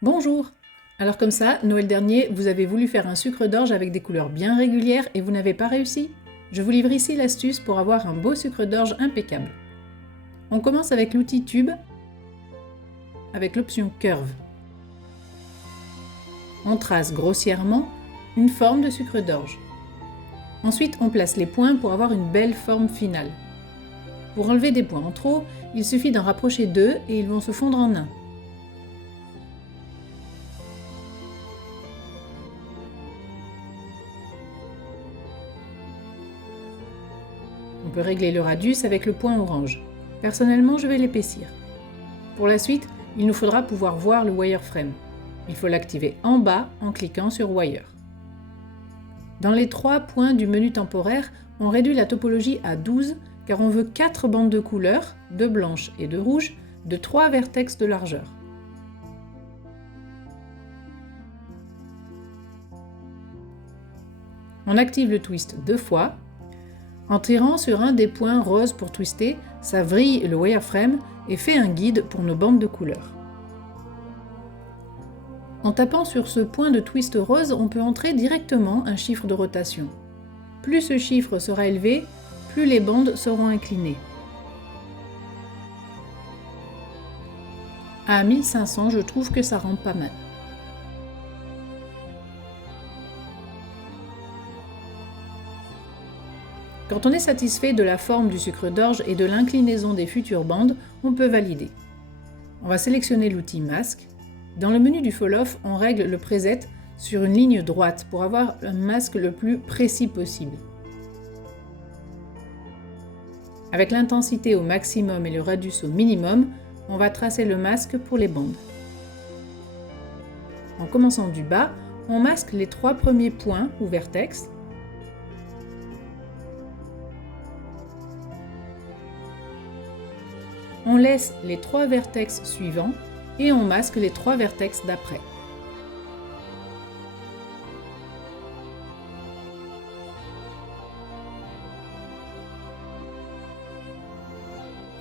Bonjour! Alors comme ça, Noël dernier, vous avez voulu faire un sucre d'orge avec des couleurs bien régulières et vous n'avez pas réussi? Je vous livre ici l'astuce pour avoir un beau sucre d'orge impeccable. On commence avec l'outil tube, avec l'option Curve. On trace grossièrement une forme de sucre d'orge. Ensuite, on place les points pour avoir une belle forme finale. Pour enlever des points en trop, il suffit d'en rapprocher deux et ils vont se fondre en un. On peut régler le radius avec le point orange. Personnellement, je vais l'épaissir. Pour la suite, il nous faudra pouvoir voir le wireframe. Il faut l'activer en bas en cliquant sur Wire. Dans les 3 points du menu temporaire, on réduit la topologie à 12 car on veut 4 bandes de couleurs, 2 blanches et 2 rouges, de 3 vertex de largeur. On active le twist 2 fois. En tirant sur un des points roses pour twister, ça vrille le wireframe et fait un guide pour nos bandes de couleurs. En tapant sur ce point de twist rose, on peut entrer directement un chiffre de rotation. Plus ce chiffre sera élevé, plus les bandes seront inclinées. À 1500, je trouve que ça rend pas mal. Quand on est satisfait de la forme du sucre d'orge et de l'inclinaison des futures bandes, on peut valider. On va sélectionner l'outil masque. Dans le menu du fall-off, on règle le preset sur une ligne droite pour avoir un masque le plus précis possible. Avec l'intensité au maximum et le radius au minimum, on va tracer le masque pour les bandes. En commençant du bas, on masque les 3 premiers points ou vertex. On laisse les 3 vertex suivants et on masque les 3 vertex d'après.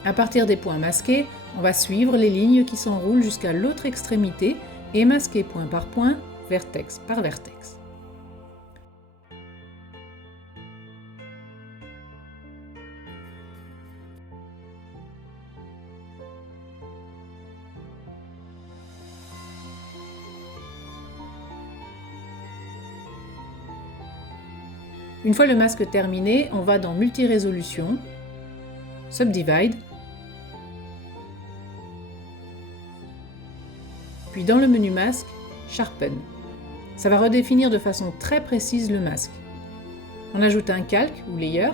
À partir des points masqués, on va suivre les lignes qui s'enroulent jusqu'à l'autre extrémité et masquer point par point, vertex par vertex. Une fois le masque terminé, on va dans Multi-résolution, Subdivide, puis dans le menu masque, Sharpen. Ça va redéfinir de façon très précise le masque. On ajoute un calque ou layer,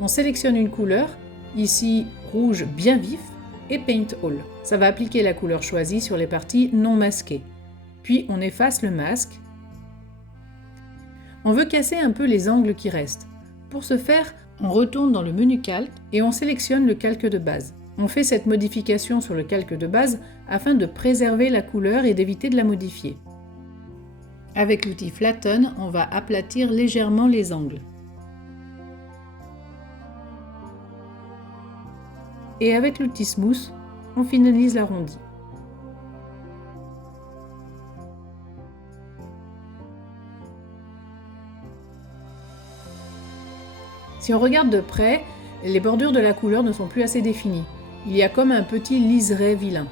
on sélectionne une couleur, ici rouge bien vif, et Paint All. Ça va appliquer la couleur choisie sur les parties non masquées. Puis on efface le masque. On veut casser un peu les angles qui restent. Pour ce faire, on retourne dans le menu calque et on sélectionne le calque de base. On fait cette modification sur le calque de base afin de préserver la couleur et d'éviter de la modifier. Avec l'outil Flatten, on va aplatir légèrement les angles. Et avec l'outil Smooth, on finalise l'arrondi. Si on regarde de près, les bordures de la couleur ne sont plus assez définies. Il y a comme un petit liseré vilain.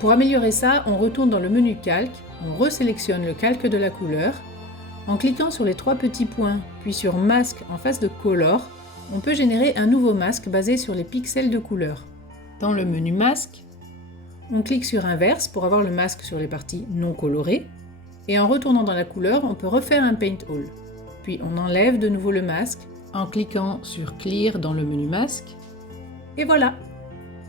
Pour améliorer ça, on retourne dans le menu calque, on resélectionne le calque de la couleur. En cliquant sur les 3 petits points, puis sur masque en face de color, on peut générer un nouveau masque basé sur les pixels de couleur. Dans le menu masque, on clique sur inverse pour avoir le masque sur les parties non colorées. Et en retournant dans la couleur, on peut refaire un Paint All. Puis on enlève de nouveau le masque en cliquant sur Clear dans le menu masque. Et voilà!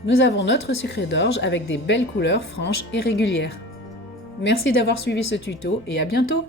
Nous avons notre sucre d'orge avec des belles couleurs franches et régulières. Merci d'avoir suivi ce tuto et à bientôt!